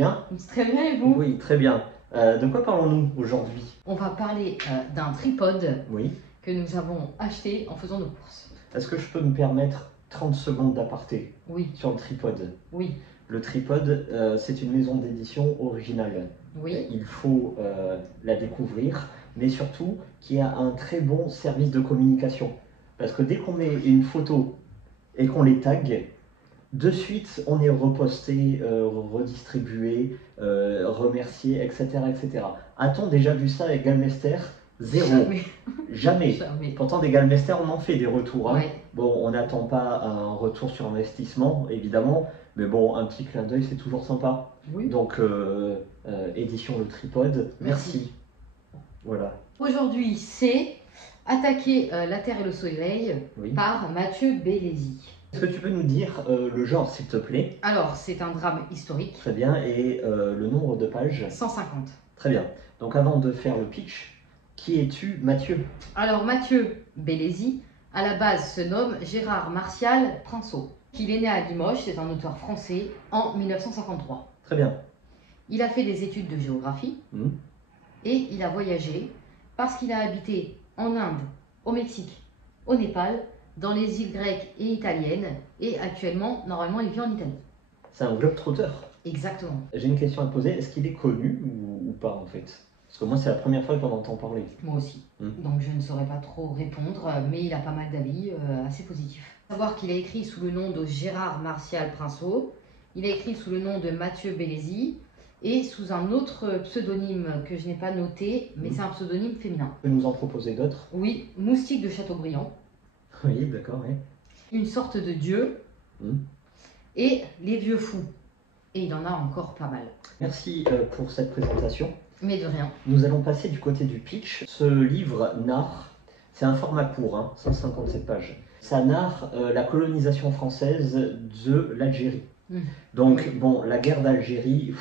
bien? Très bien, et vous? Oui, très bien. De quoi parlons-nous aujourd'hui? On va parler d'un tripode Oui. que nous avons acheté en faisant nos courses. Est-ce que je peux me permettre 30 secondes d'aparté Oui, sur le tripode? oui, Le tripode, c'est une maison d'édition originale. oui. Il faut la découvrir, mais surtout qui a un très bon service de communication. Parce que dès qu'on met une photo et qu'on les tag, de suite on est reposté, redistribué, remercié, etc., etc. A-t-on déjà vu ça avec Galmester? Zéro. Jamais. Jamais. Jamais. Pourtant, des Galmester, on en fait des retours. Hein. Ouais. Bon, on n'attend pas un retour sur investissement, évidemment, mais bon, un petit clin d'œil, c'est toujours sympa. Oui. Donc, édition Le Tripode, merci. Voilà. Aujourd'hui, c'est Attaquer la Terre et le Soleil Oui. par Mathieu Bellesi. Est-ce que tu peux nous dire le genre, s'il te plaît? Alors, c'est un drame historique. Très bien. Et le nombre de pages? 150. Très bien. Donc, avant de faire le pitch, qui es-tu, Mathieu? Alors, Mathieu Bellesi, à la base, se nomme Gérard Martial Princeau. Il est né à Limoges, c'est un auteur français, en 1953. Très bien. Il a fait des études de géographie et il a voyagé parce qu'il a habité en Inde, au Mexique, au Népal, dans les îles grecques et italiennes, et actuellement, normalement, il vit en Italie. C'est un globe-trotter. Exactement. J'ai une question à te poser. Est-ce qu'il est connu ou pas, en fait? Parce que moi, c'est la première fois que j'en entends parler. Moi aussi. Donc je ne saurais pas trop répondre, mais il a pas mal d'avis assez positifs. Il faut savoir qu'il a écrit sous le nom de Gérard Martial Princeau, il a écrit sous le nom de Mathieu Bellesi, et sous un autre pseudonyme que je n'ai pas noté, mais c'est un pseudonyme féminin. Tu peux nous en proposer d'autres? Oui, Moustique de Chateaubriand. Oui, d'accord, oui. Une sorte de dieu, et Les Vieux Fous. Et il en a encore pas mal. Merci pour cette présentation. Mais de rien. Nous allons passer du côté du pitch. Ce livre narre, c'est un format court, hein, 157 pages. Ça narre la colonisation française de l'Algérie. Donc, bon, la guerre d'Algérie,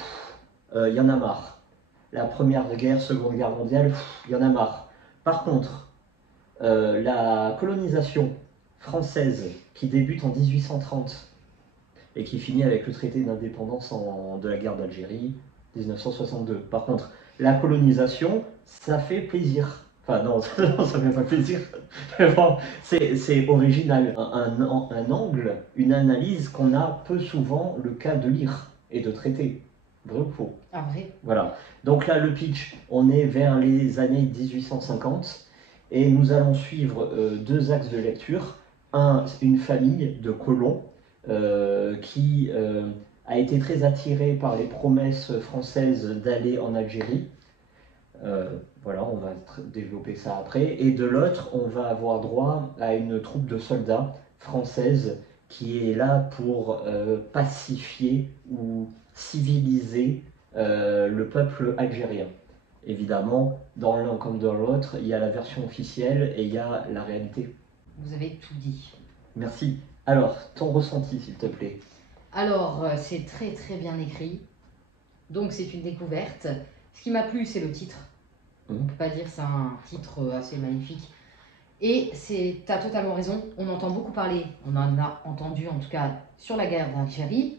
il y en a marre. La première guerre, seconde guerre mondiale, il y en a marre. Par contre, la colonisation française qui débute en 1830 et qui finit avec le traité d'indépendance de la guerre d'Algérie, 1962. Par contre, la colonisation, ça fait plaisir. Enfin non, ça fait pas plaisir. Bon, c'est original. Un angle, une analyse qu'on a peu souvent le cas de lire et de traiter. Vrai ou faux? Ah, vrai. Voilà. Donc là, le pitch, on est vers les années 1850 et nous allons suivre deux axes de lecture. Une famille de colons qui a été très attirée par les promesses françaises d'aller en Algérie. Voilà, on va développer ça après. Et de l'autre, on va avoir droit à une troupe de soldats française qui est là pour pacifier ou civiliser le peuple algérien. Évidemment, dans l'un comme dans l'autre, il y a la version officielle et il y a la réalité. Vous avez tout dit. Merci. Alors, ton ressenti, s'il te plaît. Alors, c'est très très bien écrit. Donc, c'est une découverte. Ce qui m'a plu, c'est le titre. On ne peut pas dire c'est un titre assez magnifique. Et tu as totalement raison. On entend beaucoup parler, on en a entendu en tout cas sur la guerre d'Algérie.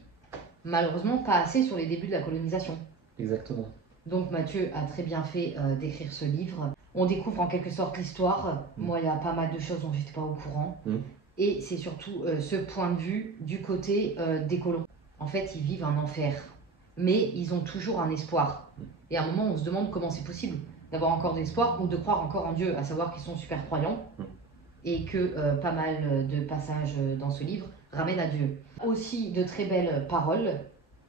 Malheureusement, pas assez sur les débuts de la colonisation. Exactement. Donc, Mathieu a très bien fait d'écrire ce livre. On découvre en quelque sorte l'histoire. Moi, il y a pas mal de choses dont je n'étais pas au courant. Et c'est surtout ce point de vue du côté des colons. En fait, ils vivent un enfer, mais ils ont toujours un espoir. Et à un moment, on se demande comment c'est possible d'avoir encore de l'espoir ou de croire encore en Dieu, à savoir qu'ils sont super croyants et que pas mal de passages dans ce livre ramènent à Dieu. Aussi de très belles paroles.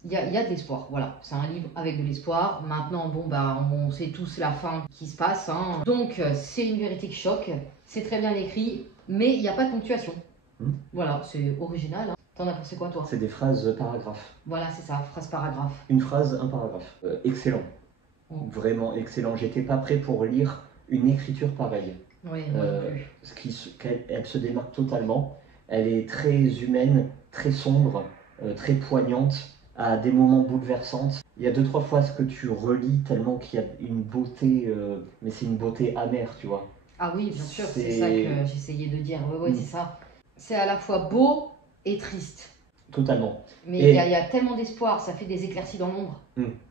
Il y a de l'espoir, voilà. C'est un livre avec de l'espoir. Maintenant, bon, bah, on sait tous la fin qui se passe. Hein. Donc, c'est une vérité qui choque. C'est très bien écrit, mais il n'y a pas de ponctuation. Voilà, c'est original. Hein. T'en as pensé quoi, toi? C'est des phrases paragraphes. Voilà, c'est ça, phrase-paragraphe. Une phrase, un paragraphe. Excellent. Vraiment excellent. J'étais pas prêt pour lire une écriture pareille. Oui, elle se démarque totalement. Elle est très humaine, très sombre, très poignante, à des moments bouleversantes. Il y a 2-3 fois ce que tu relis tellement qu'il y a une beauté, mais c'est une beauté amère, tu vois. Ah oui, bien sûr, c'est ça que j'essayais de dire. Oui, c'est ça. C'est à la fois beau et triste. Totalement. Mais il y a tellement d'espoir, ça fait des éclaircies dans l'ombre.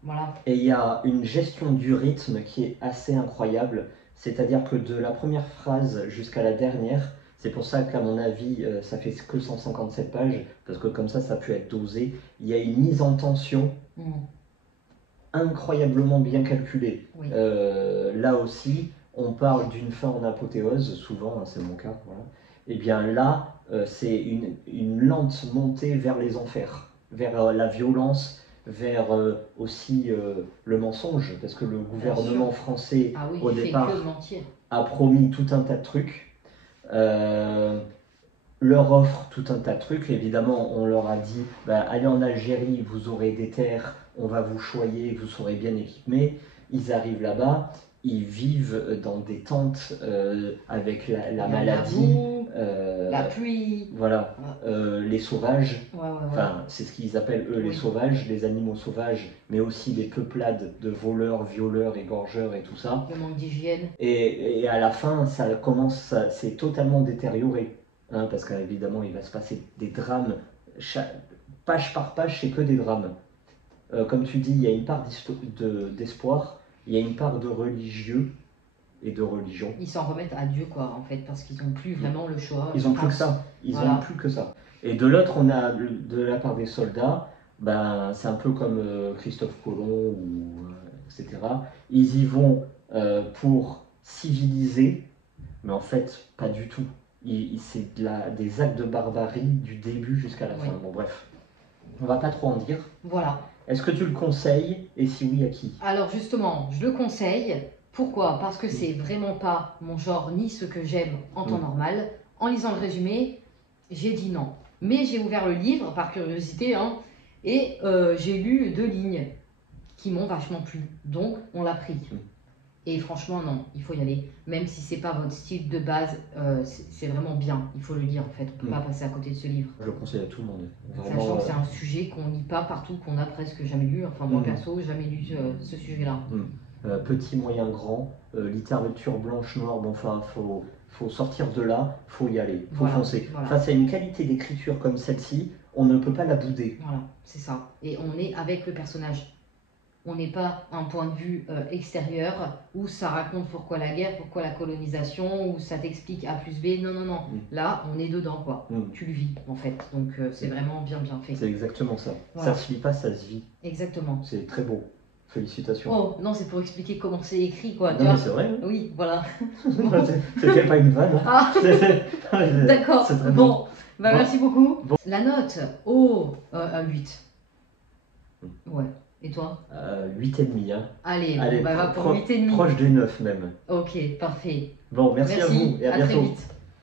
Voilà. Et il y a une gestion du rythme qui est assez incroyable. C'est-à-dire que de la première phrase jusqu'à la dernière, c'est pour ça qu'à mon avis, ça fait que 157 pages, parce que comme ça peut être dosé. Il y a une mise en tension incroyablement bien calculée. Oui. Là aussi, on parle d'une fin en apothéose, souvent, hein, c'est mon cas. Voilà. Et bien là, c'est une lente montée vers les enfers, vers la violence, vers aussi le mensonge, parce que le gouvernement français, au départ, a promis tout un tas de trucs, leur offre tout un tas de trucs. Évidemment, on leur a dit, allez en Algérie, vous aurez des terres, on va vous choyer, vous serez bien équipés. Ils arrivent là-bas, ils vivent dans des tentes avec la maladie, la pluie, voilà, les sauvages, ouais. Enfin, c'est ce qu'ils appellent eux les sauvages, les animaux sauvages, mais aussi les peuplades de voleurs, violeurs, égorgeurs et tout ça. Le manque d'hygiène. Et à la fin, c'est totalement détérioré, hein, parce qu'évidemment, il va se passer des drames, page par page, c'est que des drames. Comme tu dis, il y a une part d'espoir, il y a une part de religieux et de religion. Ils s'en remettent à Dieu, quoi, en fait, parce qu'ils n'ont plus vraiment le choix. Ils n'ont plus que ça. Ont plus que ça. Et de l'autre, on a de la part des soldats, c'est un peu comme Christophe Colomb, etc. Ils y vont pour civiliser, mais en fait, pas du tout. C'est des actes de barbarie du début jusqu'à la fin. Bon, bref, on va pas trop en dire. Voilà. Est-ce que tu le conseilles, et si oui, à qui? Alors justement, je le conseille. Pourquoi? Parce que c'est vraiment pas mon genre ni ce que j'aime en temps normal. En lisant le résumé, j'ai dit non. Mais j'ai ouvert le livre par curiosité, hein, et j'ai lu 2 lignes qui m'ont vachement plu. Donc on l'a pris. Et franchement, non, il faut y aller. Même si c'est pas votre style de base, c'est vraiment bien. Il faut le lire en fait. On peut pas passer à côté de ce livre. Je le conseille à tout le monde. Vraiment, sachant que c'est un sujet qu'on lit pas partout, qu'on a presque jamais lu. Enfin moi perso, jamais lu ce sujet-là. Petit, moyen, grand, littérature blanche, noire, bon, enfin, faut sortir de là, faut y aller, faut foncer. Voilà. Face à une qualité d'écriture comme celle-ci, on ne peut pas la bouder. Voilà, c'est ça. Et on est avec le personnage. On n'est pas un point de vue extérieur où ça raconte pourquoi la guerre, pourquoi la colonisation, où ça t'explique A plus B. Non. Là, on est dedans, quoi. Tu le vis, en fait. Donc, c'est vraiment bien fait. C'est exactement ça. Voilà. Ça se lit pas, ça se vit. Exactement. C'est très beau. Félicitations. Oh, non, c'est pour expliquer comment c'est écrit, quoi. Non, mais c'est vrai. Oui, voilà. C'était pas une vanne. Ah, d'accord. Bon, merci beaucoup. Bon. La note, un 8. Ouais. Et toi? 8,5. Hein. Allez, va pour 8,5. Proche des 9 même. Ok, parfait. Bon, merci à vous et à bientôt. Très vite.